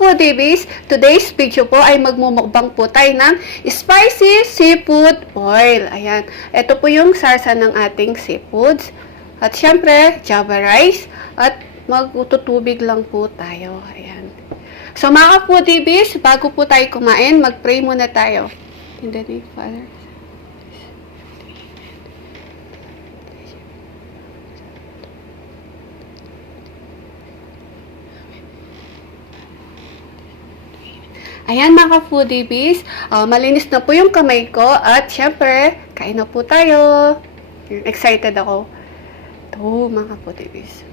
foodies, today's video po ay magmumukbang po tayo ng spicy seafood oil. Ayan, ito po yung sarsa ng ating seafoods. At syempre, java rice. At magtutubig lang po tayo. Ayan. So mga foodies, bago po tayo kumain, mag-pray muna tayo. In the name of Father. Ayan mga foodies, malinis na po yung kamay ko at syempre, kain na po tayo. Excited ako. Ito mga foodies.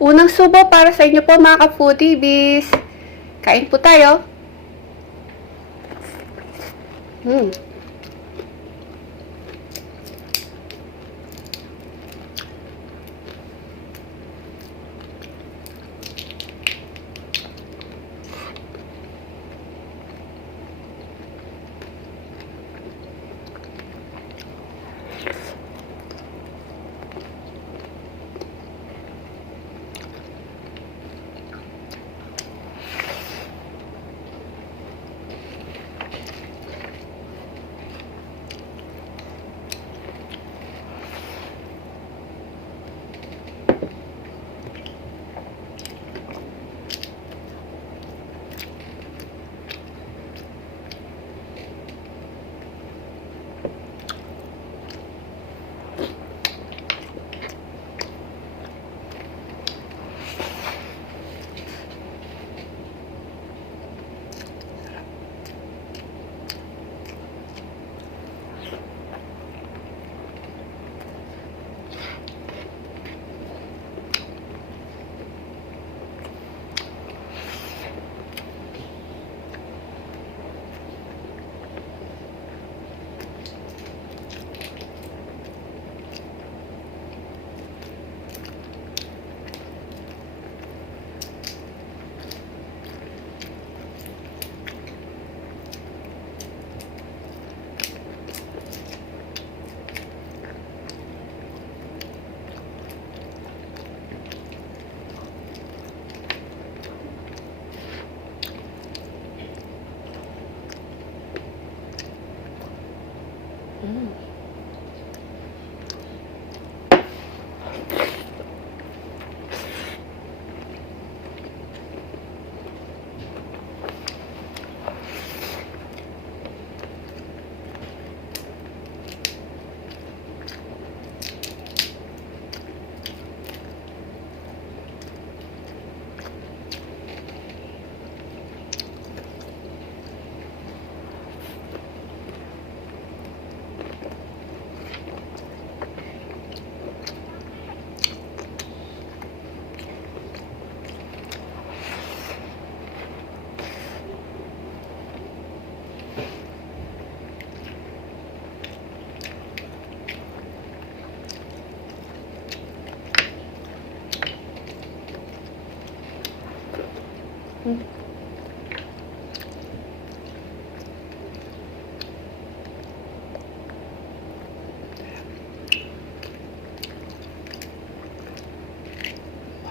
Unang subo para sa inyo po mga ka-foodies. Kain po tayo.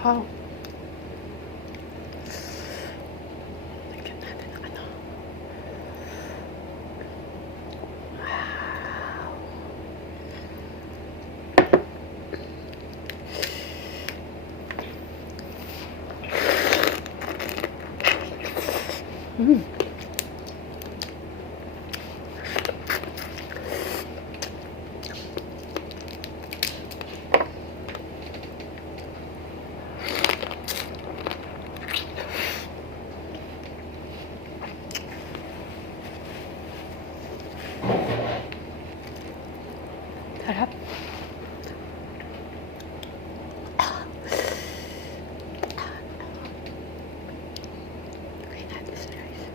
Wow. Lagyan natin ng ano. Wow. Sarap. Okay, natin sa rice.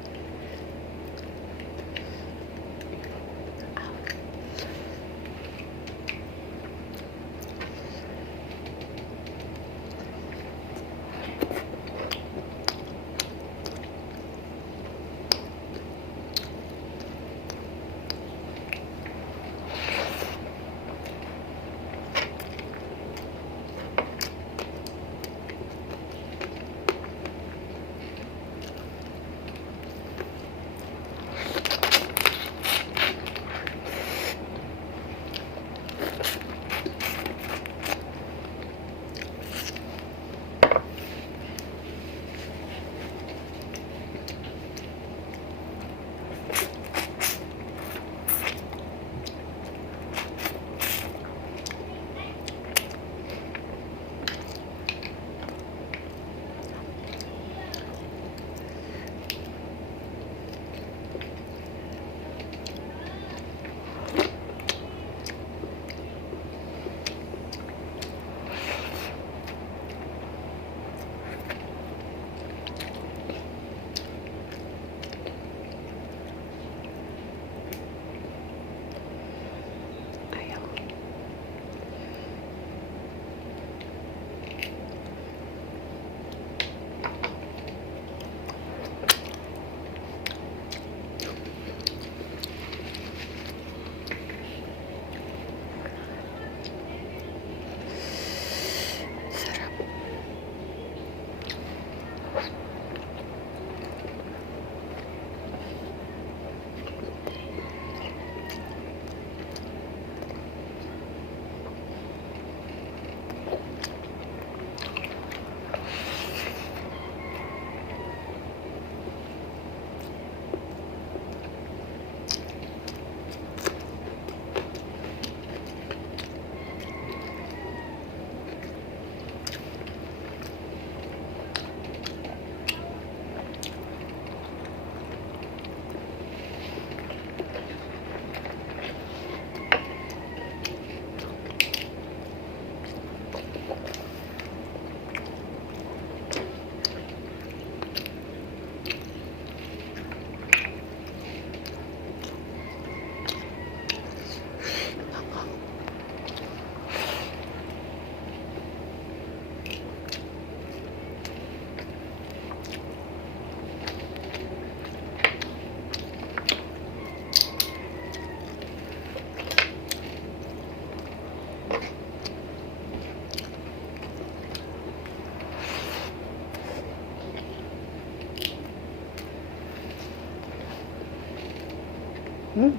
Hmm.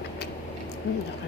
Laki.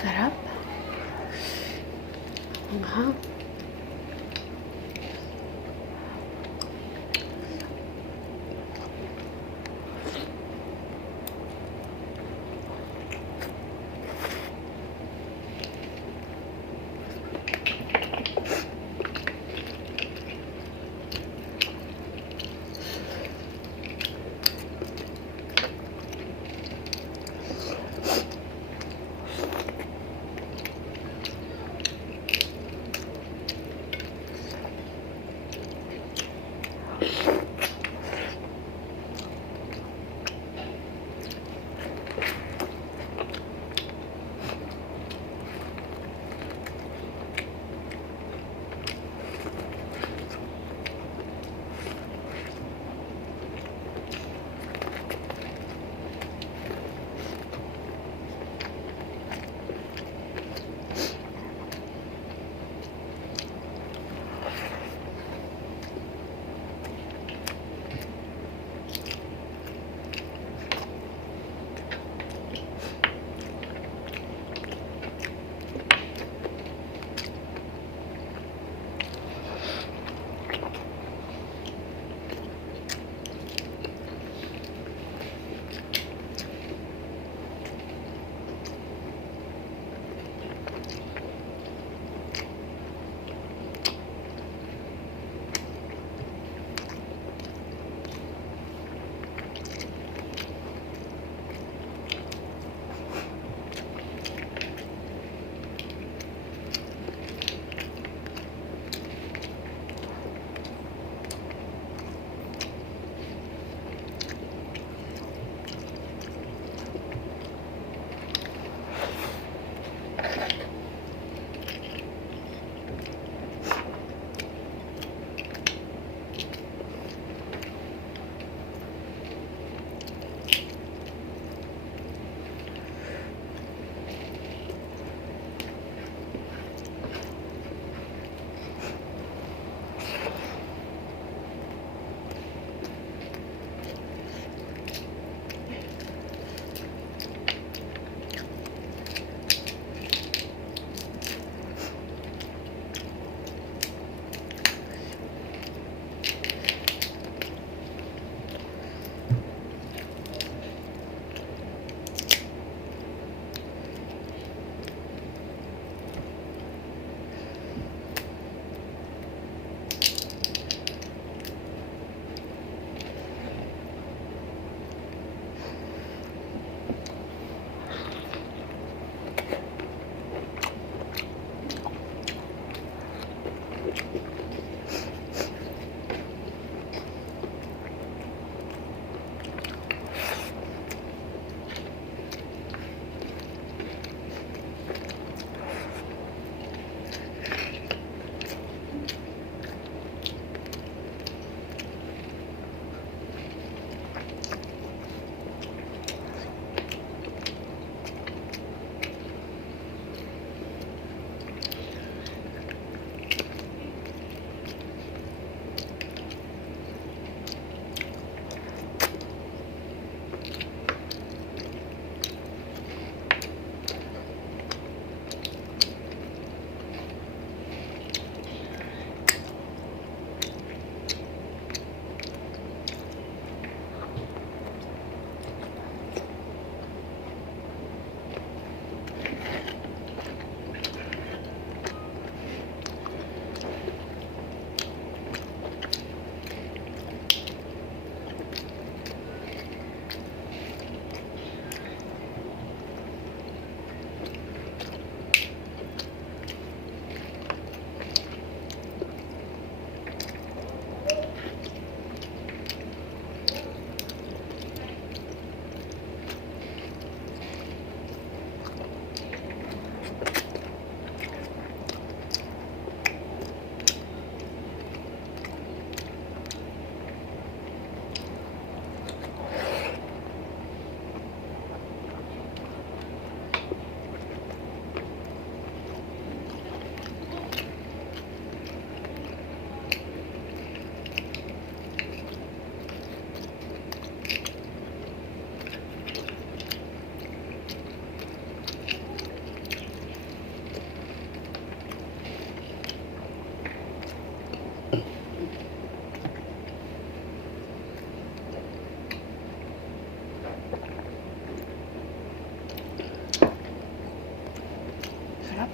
Sarap. Anghang. Sarap.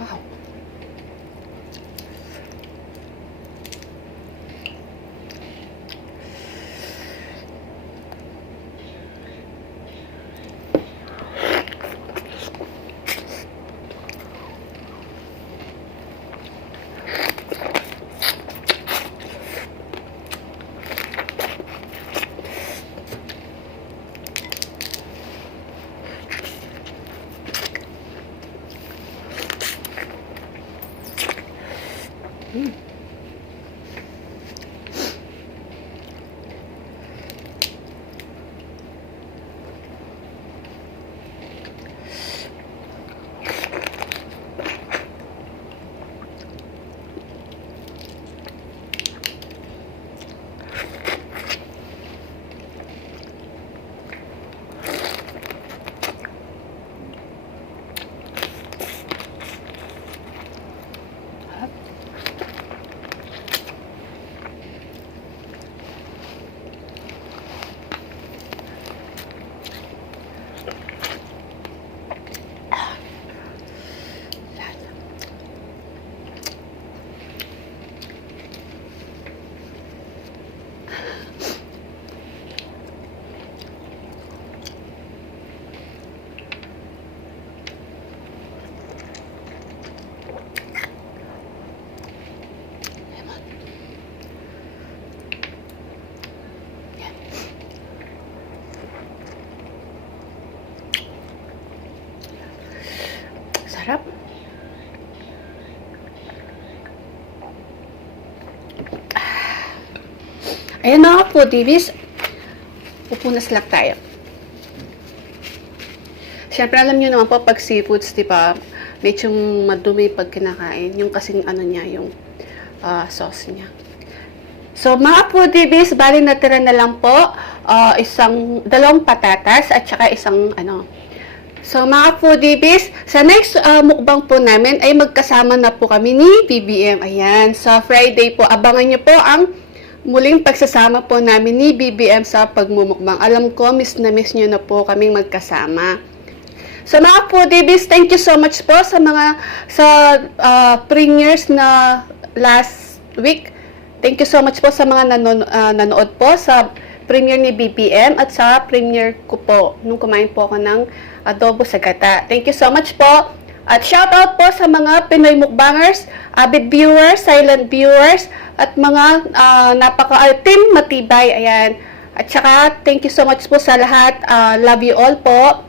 Wow. Sarap. Ayan mga foodies, pupunas lang tayo. Siyempre alam niyo naman po pag seafoods, di ba, medyo madumi pag kinakain. Yung kasing ano niya, yung sauce niya. So mga foodies, bali natira na lang po dalawang patatas at saka isang ano. So mga foodies, sa next mukbang po namin ay magkasama na po kami ni BBM. Ayan, sa Friday po, abangan niyo po ang muling pagsasama po namin ni BBM sa pagmumukbang. Alam ko, miss na miss nyo na po kaming magkasama. So mga foodies, thank you so much po sa mga premieres na last week. Thank you so much po sa mga nanood po sa premiere ni BBM at sa premiere ko po nung kumain po ako ng adobo sa gata. Thank you so much po. At shout out po sa mga Pinoy mukbangers, avid viewers, silent viewers, at mga team matibay. Ayan. At saka, thank you so much po sa lahat. Love you all po.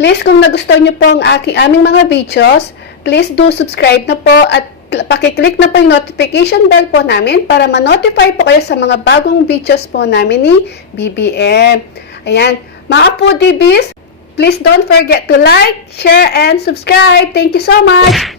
Please, kung nagustuhan nyo po ang aming mga videos, please do subscribe na po at pakiclick na po yung notification bell po namin para ma-notify po kayo sa mga bagong videos po namin ni BBM. Ayan, mga foodie bees, please don't forget to like, share, and subscribe. Thank you so much!